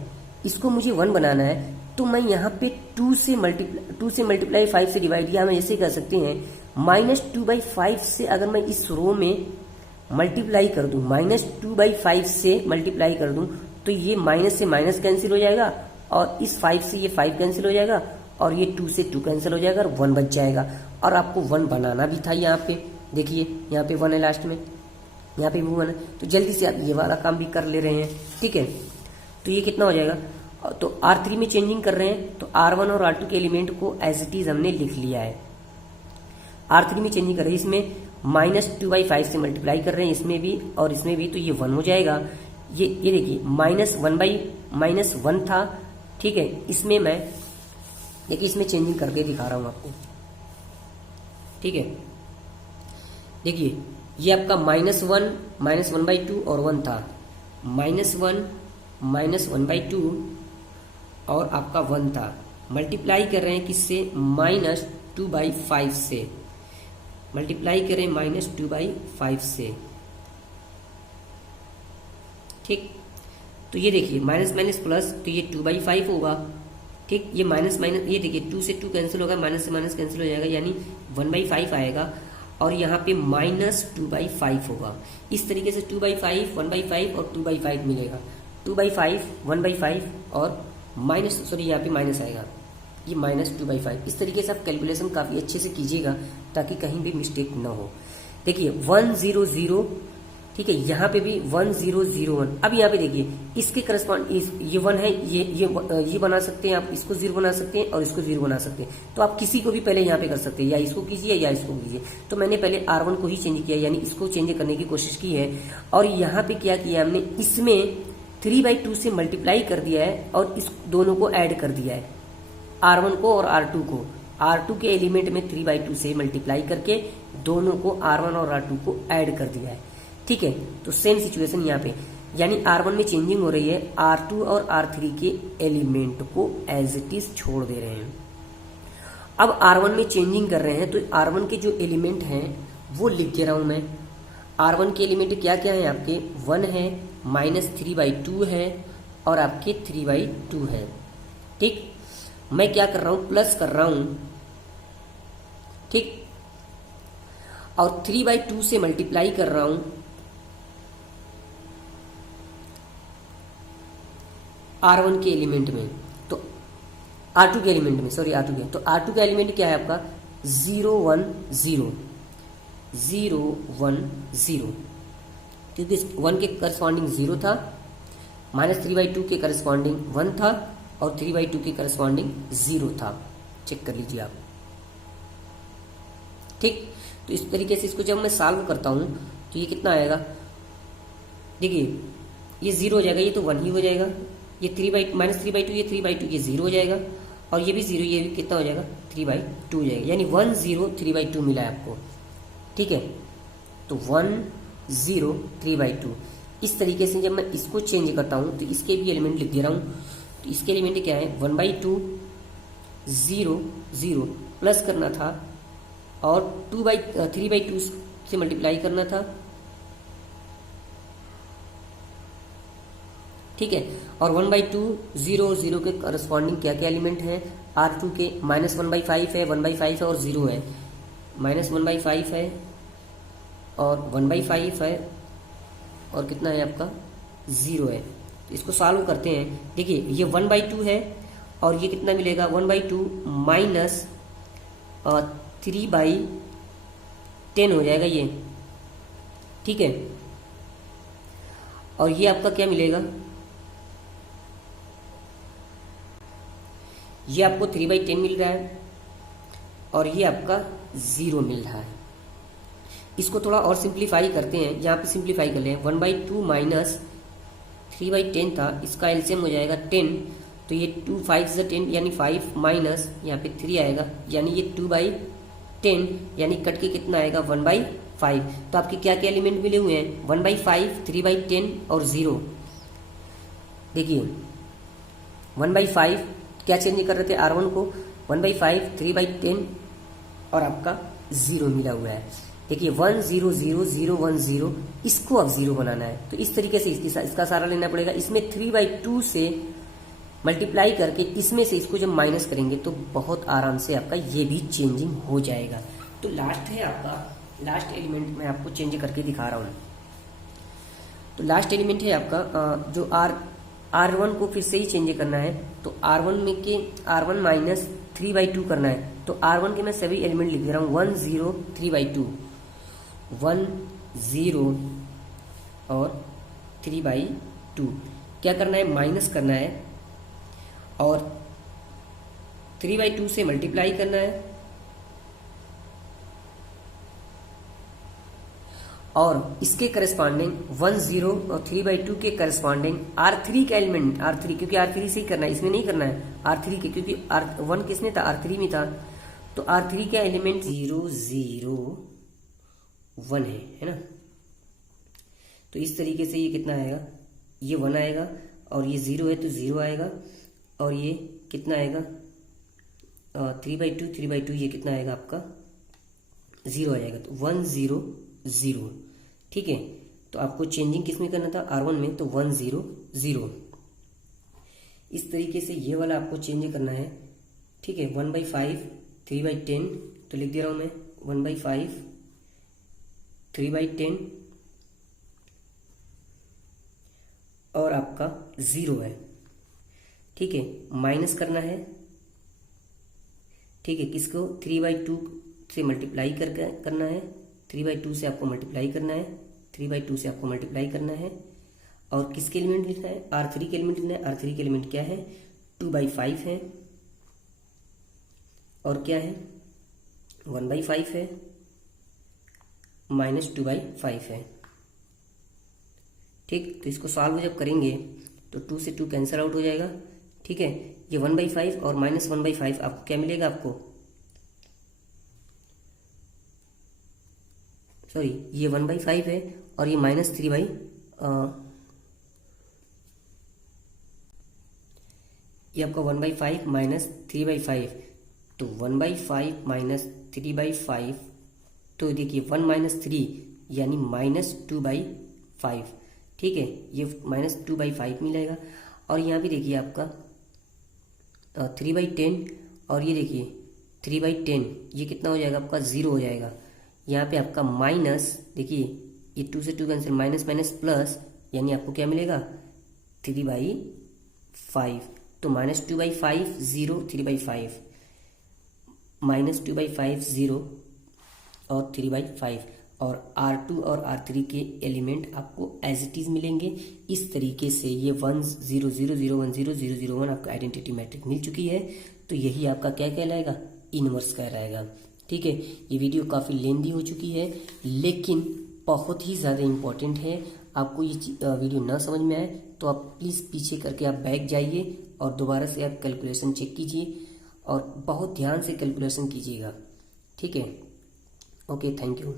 इसको मुझे 1 बनाना है। तो मैं यहाँ पे 2 से मल्टीप्लाई 5 से डिवाइड, या हम ऐसे कर सकते हैं -2/5 से अगर मैं इस रो में मल्टीप्लाई कर दूं, -2/5 से मल्टीप्लाई कर दूं तो ये माइनस से माइनस कैंसिल हो जाएगा और इस 5 से ये 5 कैंसिल हो जाएगा और ये 2 से 2 कैंसिल हो जाएगा और 1 बच जाएगा। और आपको 1 बनाना भी था यहाँ पे, देखिए यहाँ पे 1 है लास्ट में, यहाँ पे भी 1 है। तो जल्दी से आप ये वाला काम भी कर ले रहे हैं, ठीक है। तो ये कितना हो जाएगा? तो R3 में चेंजिंग कर रहे हैं तो R1 और R2 के एलिमेंट को एज इट इज हमने लिख लिया है। R3 में चेंजिंग कर रहे हैं, इसमें -2/5 से मल्टीप्लाई कर रहे हैं, इसमें भी और इसमें भी, तो ये 1 हो जाएगा। ये देखिए -1 था, ठीक है। इसमें मैं देखिए इसमें चेंजिंग करके दिखा रहा हूं आपको, ठीक है। देखिए ये आपका -1/2 और 1 था, -1/2 और आपका 1 था। मल्टीप्लाई कर रहे हैं किससे? -2/5 से मल्टीप्लाई करें, -2/5 से, ठीक। तो ये देखिए माइनस माइनस प्लस, तो ये 2/5 होगा, ठीक। ये माइनस माइनस, ये देखिए 2 से 2 कैंसिल होगा, माइनस से माइनस कैंसिल हो जाएगा, यानी 1/5 आएगा और यहाँ पे -2/5 होगा। इस तरीके से 2/5 1/5 और 2/5 मिलेगा। 2/5 1/5 और माइनस, सॉरी यहाँ पे माइनस आएगा, ये -2/5। इस तरीके से आप कैलकुलेशन काफ़ी अच्छे से कीजिएगा ताकि कहीं भी मिस्टेक ना हो। देखिए 1 0 0, ठीक है। यहाँ पे भी 1 0 0 1। अब यहाँ पे देखिए इसके करस्पॉन्ड ये 1 है, ये बना सकते हैं आप, इसको 0 बना सकते हैं और इसको 0 बना सकते हैं। तो आप किसी को भी पहले यहाँ पे कर सकते हैं, या इसको कीजिए या इसको कीजिए। तो मैंने पहले R1 को ही चेंज किया, यानी इसको चेंज करने की कोशिश की है। और यहाँ पे क्या किया हमने, इसमें 3/2 से मल्टीप्लाई कर दिया है और इस दोनों को ऐड कर दिया है, R1 को और R2 को। R2 के एलिमेंट में 3/2 से मल्टीप्लाई करके दोनों को R1 और R2 को ऐड कर दिया है, ठीक है। तो सेम सिचुएशन यहाँ पे, यानी R1 में चेंजिंग हो रही है, R2 और R3 के एलिमेंट को एज इट इज छोड़ दे रहे हैं। अब R1 में चेंजिंग कर रहे हैं तो R1 के जो एलिमेंट हैं वो लिख दे रहा हूं मैं। R1 के एलिमेंट क्या क्या है आपके? 1 है, -3/2 है और आपके 3/2 है, ठीक। मैं क्या कर रहा हूं? प्लस कर रहा हूं, ठीक। और 3/2 से मल्टीप्लाई कर रहा हूं R1 के एलिमेंट में, तो R2 के एलिमेंट में, सॉरी R2 के, तो R2 का एलिमेंट क्या है आपका? 0 1 0 0 1 0, क्योंकि 1 के करस्पॉन्डिंग 0 था, -3/2 के करस्पॉन्डिंग 1 था और 3/2 के करस्पॉन्डिंग 0 था। चेक कर लीजिए आप। ठीक, तो इस तरीके से इसको जब मैं सॉल्व करता हूं तो ये कितना आएगा, देखिए ये 0 हो जाएगा, ये तो 1 ही हो जाएगा, ये -3/2 ये 3/2 ये 0 हो जाएगा और ये भी 0, ये भी कितना हो जाएगा 3/2 हो जाएगा, यानी 1 0 3/2 मिला है आपको। ठीक है, तो 1 0 3/2। इस तरीके से जब मैं इसको चेंज करता हूं तो इसके भी एलिमेंट लिख दे रहा हूं। तो इसके एलिमेंट क्या है, 1/2 0 0 प्लस करना था और 3/2 से मल्टीप्लाई करना था। ठीक है, और 1/2 0 0 के करस्पॉन्डिंग क्या क्या एलिमेंट है, R2 के -1/5 है, 1/5 है और 0 है, -1/5 है और 1/5 है और कितना है आपका 0 है। तो इसको सॉल्व करते हैं। देखिए ये 1/2 है और ये कितना मिलेगा, 1/2 माइनस 3/10 हो जाएगा ये। ठीक है, और ये आपका क्या मिलेगा, ये आपको 3/10 मिल रहा है और ये आपका 0 मिल रहा है। इसको थोड़ा और सिंप्लीफाई करते हैं, यहाँ पे सिंप्लीफाई कर लें। 1/2 माइनस 3/10 था, इसका एलसीएम हो जाएगा 10, तो ये 2 5 से 10 यानी 5 माइनस यहाँ पे 3 आएगा, यानी ये 2/10 यानी कट के कितना आएगा 1/5। तो आपके क्या क्या एलिमेंट मिले हुए हैं, 1/5 3/10 और 0। देखिए 1/5 क्या चेंज कर रहे थे R1 को, 1/5 3/10 और आपका 0 मिला हुआ है। देखिए 1 0 0 0 1 0, इसको अब 0 बनाना है तो इस तरीके से इसका सारा लेना पड़ेगा। इसमें 3/2 से मल्टीप्लाई करके इसमें से इसको जब माइनस करेंगे तो बहुत आराम से आपका ये भी चेंजिंग हो जाएगा। तो लास्ट है आपका, लास्ट एलिमेंट मैं आपको चेंज करके दिखा रहा हूँ। तो लास्ट एलिमेंट है आपका जो R1 को फिर से ही चेंज करना है। तो R1 में के R1 माइनस 3/2 करना है। तो R1 के मैं सभी एलिमेंट लिख दे रहा हूँ, 1 0 3/2, 1 0 और 3/2। क्या करना है, माइनस करना है और 3/2 से मल्टीप्लाई करना है और इसके करस्पॉन्डिंग 1 0 और 3/2 के करस्पॉन्डिंग R3 का एलिमेंट, R3 क्योंकि R3 से ही करना है, इसमें नहीं करना है R3 के, क्योंकि R1 किसने था, R3 में था। तो R3 का एलिमेंट 0 0 1 है ना। तो इस तरीके से ये कितना आएगा, ये 1 आएगा और ये 0 है तो 0 आएगा और ये कितना आएगा 3/2 ये कितना आएगा आपका 0 आ जाएगा। तो 1 0 0। ठीक है, तो आपको चेंजिंग किस में करना था, R1 में, तो 1 0 0। इस तरीके से ये वाला आपको चेंज करना है। ठीक है, 1/5 3/10, तो लिख दे रहा हूं मैं 1/5 3/10 और आपका 0 है। ठीक है, माइनस करना है। ठीक है, किसको 3/2 से मल्टीप्लाई करना है, 3/2 से आपको मल्टीप्लाई करना है, 3/2 से आपको मल्टीप्लाई करना है और किसके एलिमेंट लिखना है, R3 के एलिमेंट लिखना है। R3 के एलिमेंट क्या है, 2/5 है और क्या है 1/5 है माइनस 2/5 है। ठीक, तो इसको सॉल्व जब करेंगे तो 2 से 2 कैंसिल आउट हो जाएगा। ठीक है, ये 1/5 और माइनस 1/5 आपको क्या मिलेगा, आपको सॉरी ये 1/5 है और ये माइनस 3 ये आपका 1/5 माइनस 3/5, तो 1/5 माइनस 3/5, तो देखिए 1 माइनस 3 यानी माइनस 2/5। ठीक है, ये माइनस 2/5 मिलेगा और यहाँ पे देखिए आपका 3/10 और ये देखिए 3/10 ये कितना हो जाएगा आपका 0 हो जाएगा। यहाँ पे आपका माइनस, देखिए ये 2 से 2 कैंसिल, माइनस माइनस प्लस, यानी आपको क्या मिलेगा 3/5। तो माइनस 2/5 0 3/5 माइनस 2/5 0 और 3/5। और R2 और R3 के एलिमेंट आपको एज इट इज मिलेंगे। इस तरीके से ये 1 0 0 0 1 0 0 0 1 आपका आइडेंटिटी मैट्रिक्स मिल चुकी है। तो यही आपका क्या कहलाएगा, इनवर्स कहलाएगा। ठीक है, ये वीडियो काफ़ी लेंदी हो चुकी है लेकिन बहुत ही ज़्यादा इम्पॉर्टेंट है। आपको ये वीडियो ना समझ में आए तो आप प्लीज़ पीछे करके आप बैक जाइए और दोबारा से आप कैलकुलेशन चेक कीजिए और बहुत ध्यान से कैलकुलेशन कीजिएगा। ठीक है, ओके, थैंक यू।